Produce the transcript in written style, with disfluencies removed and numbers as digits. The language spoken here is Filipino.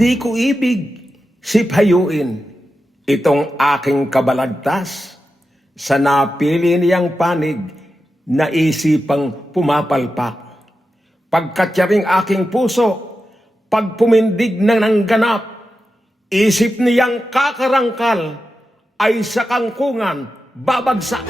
di ko ibig sipayuin itong aking kabalagtas sa napili niyang panig na isipang pumapalpak. Pagkatyaring aking puso, pag pumindig na ng ganap, isip niyang kakarangkal ay sa kangkungan babagsak.